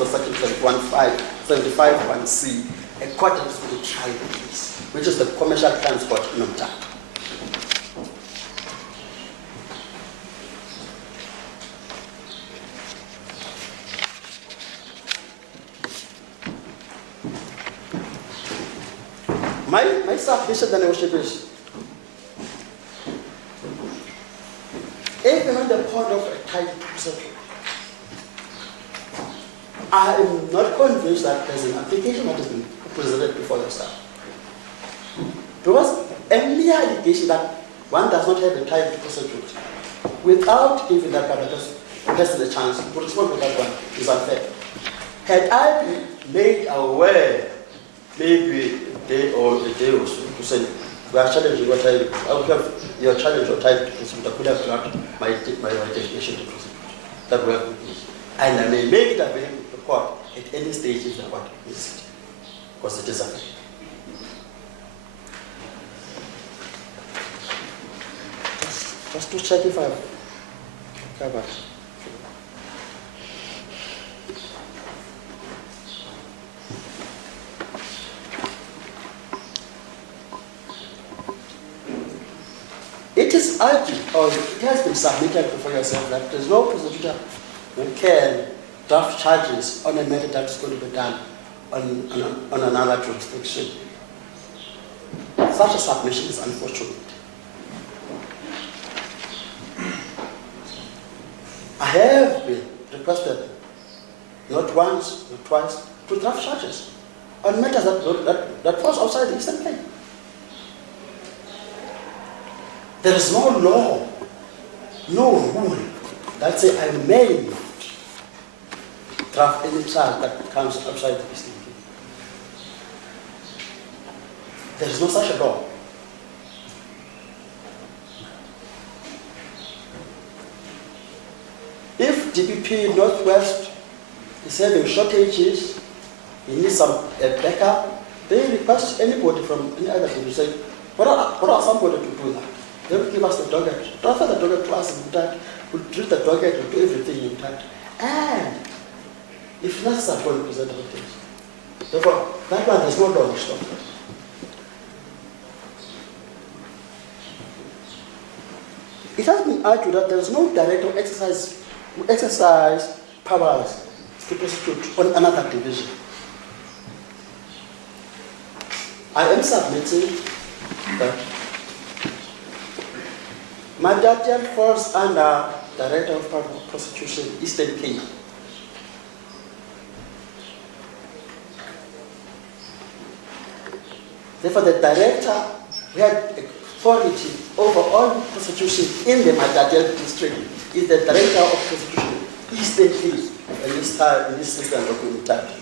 of Section 75(1)(c), a court is going to try the case, which is the commercial transport in Umtata. My submission then was even on the point of a title procedure, I am not convinced that there's an application that has been presented before the staff. Because a mere allegation that one does not have a title to prosecute without giving that person a chance to respond to that one is unfair. Had I been made aware, maybe a day or so, to say, we are challenging your title, I would have your challenge or title to prosecute, I could have got my identification to prosecute. That would have been easy. And I may make it available to the court at any stage if the court needs it, because it is available. Just to check if I've covered. It is argued, or it has been submitted before yourself, that there is no prosecutor who can draft charges on a matter that is going to be done on another jurisdiction. Such a submission is unfortunate. I have been requested, not once, not twice, to draft charges on matters that falls outside the Eastern Cape. There is no law, no rule that says I may not draft any charge that comes outside the Eastern Cape. There is no such a law. If DPP Northwest is having shortages, he needs some backup, they request anybody from any other group to say, what are somebody to do that? They will give us the docket, transfer the docket to us in that, we'll treat the docket, we'll do everything in that. And if necessary, we'll present the things. Therefore, that one there's no law to stop that. It has been argued that there is no director who exercise powers to prosecute on another division. I am submitting that Matatiele falls under Director of Public Prosecution, Eastern Cape. Therefore, the director who had authority over all prosecution in the Matatiele district is the Director of Prosecution, Eastern Cape, in this system of Umtata.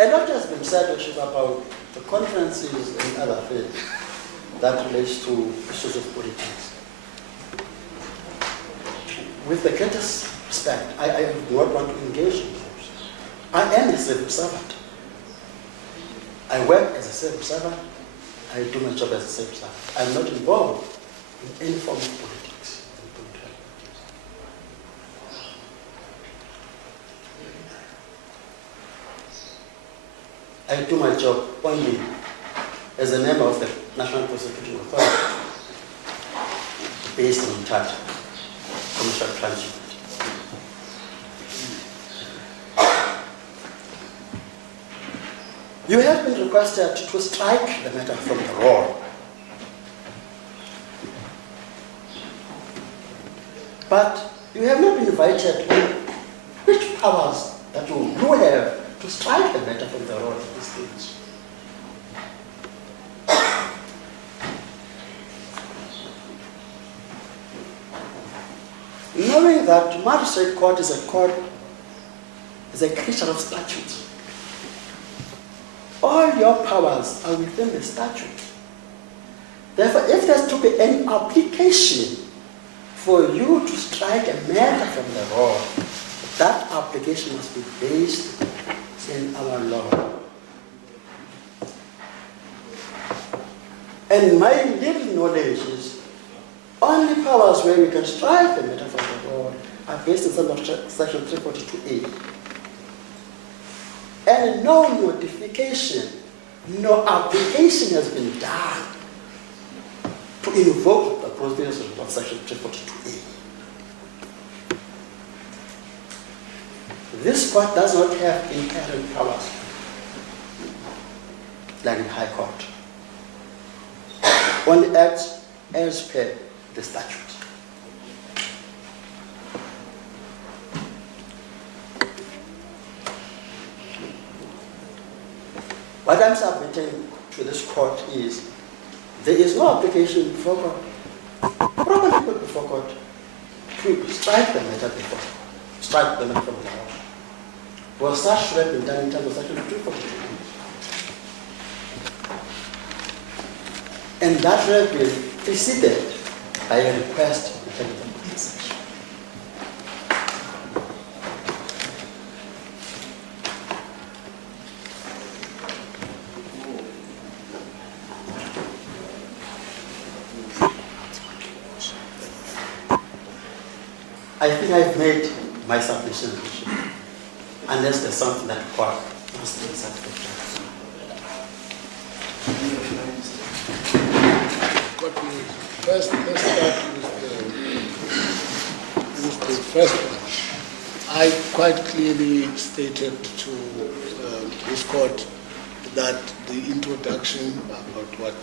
A lot has been said about the conferences and other things that relates to issues of politics. With the greatest respect, I do not want to engage in those. I am a civil servant. I work as a civil servant. I do my job as a civil servant. I'm not involved in any form of politics. I do my job only as a member of the National Prosecuting Authority based on charge, commercial transport. You have been requested to strike the matter from the roll. But you have not been invited to which powers that you have to strike the matter from the roll at this stage. Knowing that magistrate court is a creature of statute. All your powers are within the statute. Therefore, if there's to be any application for you to strike a matter from the law, that application must be based in our law. And my little knowledge is only powers where we can strike the matter from the law are based in section 342A. And no notification, no application has been done to invoke the provisions of section 342A. This court does not have inherent powers like the High Court. Only acts as per the statute. What I'm submitting to this court is there is no application before court, properly put before court, to strike the matter before, strike the matter from the law. Well, such should have been done in terms of section 242. And that should have been preceded by a request in terms of the compensation. I think I've made my submission, unless there's something that court must be satisfied. First, let's start with the first one. I quite clearly stated to this court that the introduction about what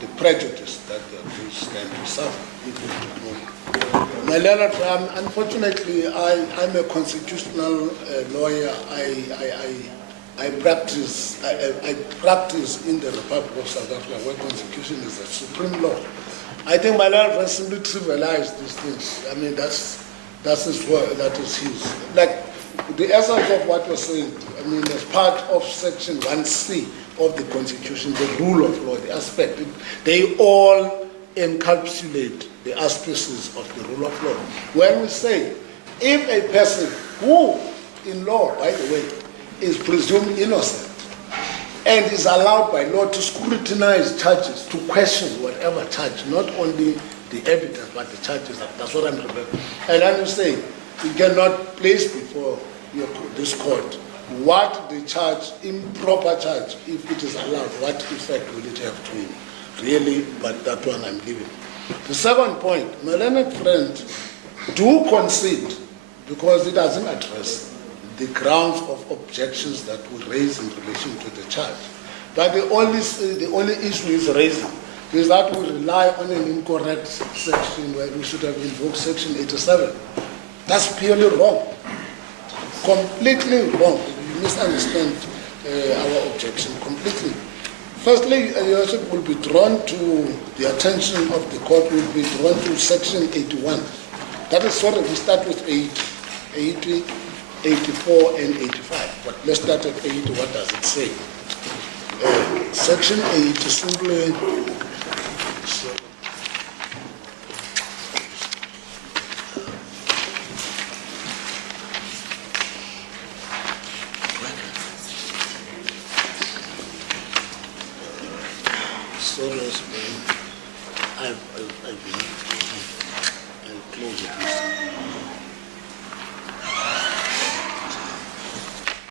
the prejudice that the accused stand to suffer. My learned, unfortunately, I'm a constitutional lawyer. I practice in the Republic of South Africa where constitution is the supreme law. I think my learned friend simply trivialized these things. I mean, that's his word, that is his. Like the essence of what you're saying, I mean, as part of section 1C of the constitution, the rule of law, the aspect, they all encapsulate the auspices of the rule of law. When we say, if a person who, in law, by the way, is presumed innocent and is allowed by law to scrutinize charges, to question whatever charge, not only the evidence but the charges, that's what I'm referring to. And then you say, you cannot place before this court what the charge, improper charge, if it is allowed, what effect will it have to him? Really, but that one I'm giving. The second point, my learned friend, do concede, because it doesn't address the grounds of objections that we raise in relation to the charge. But the only issue is raising is that we rely on an incorrect section where we should have invoked section 87. That's purely wrong. Completely wrong. You misunderstand our objection completely. Firstly, your worship will be drawn to the attention of the court, will be drawn to section 81. That is sort of, we start with 80, 84 and 85. But let's start at 80. What does it say? Section 8 is simply I'll close it.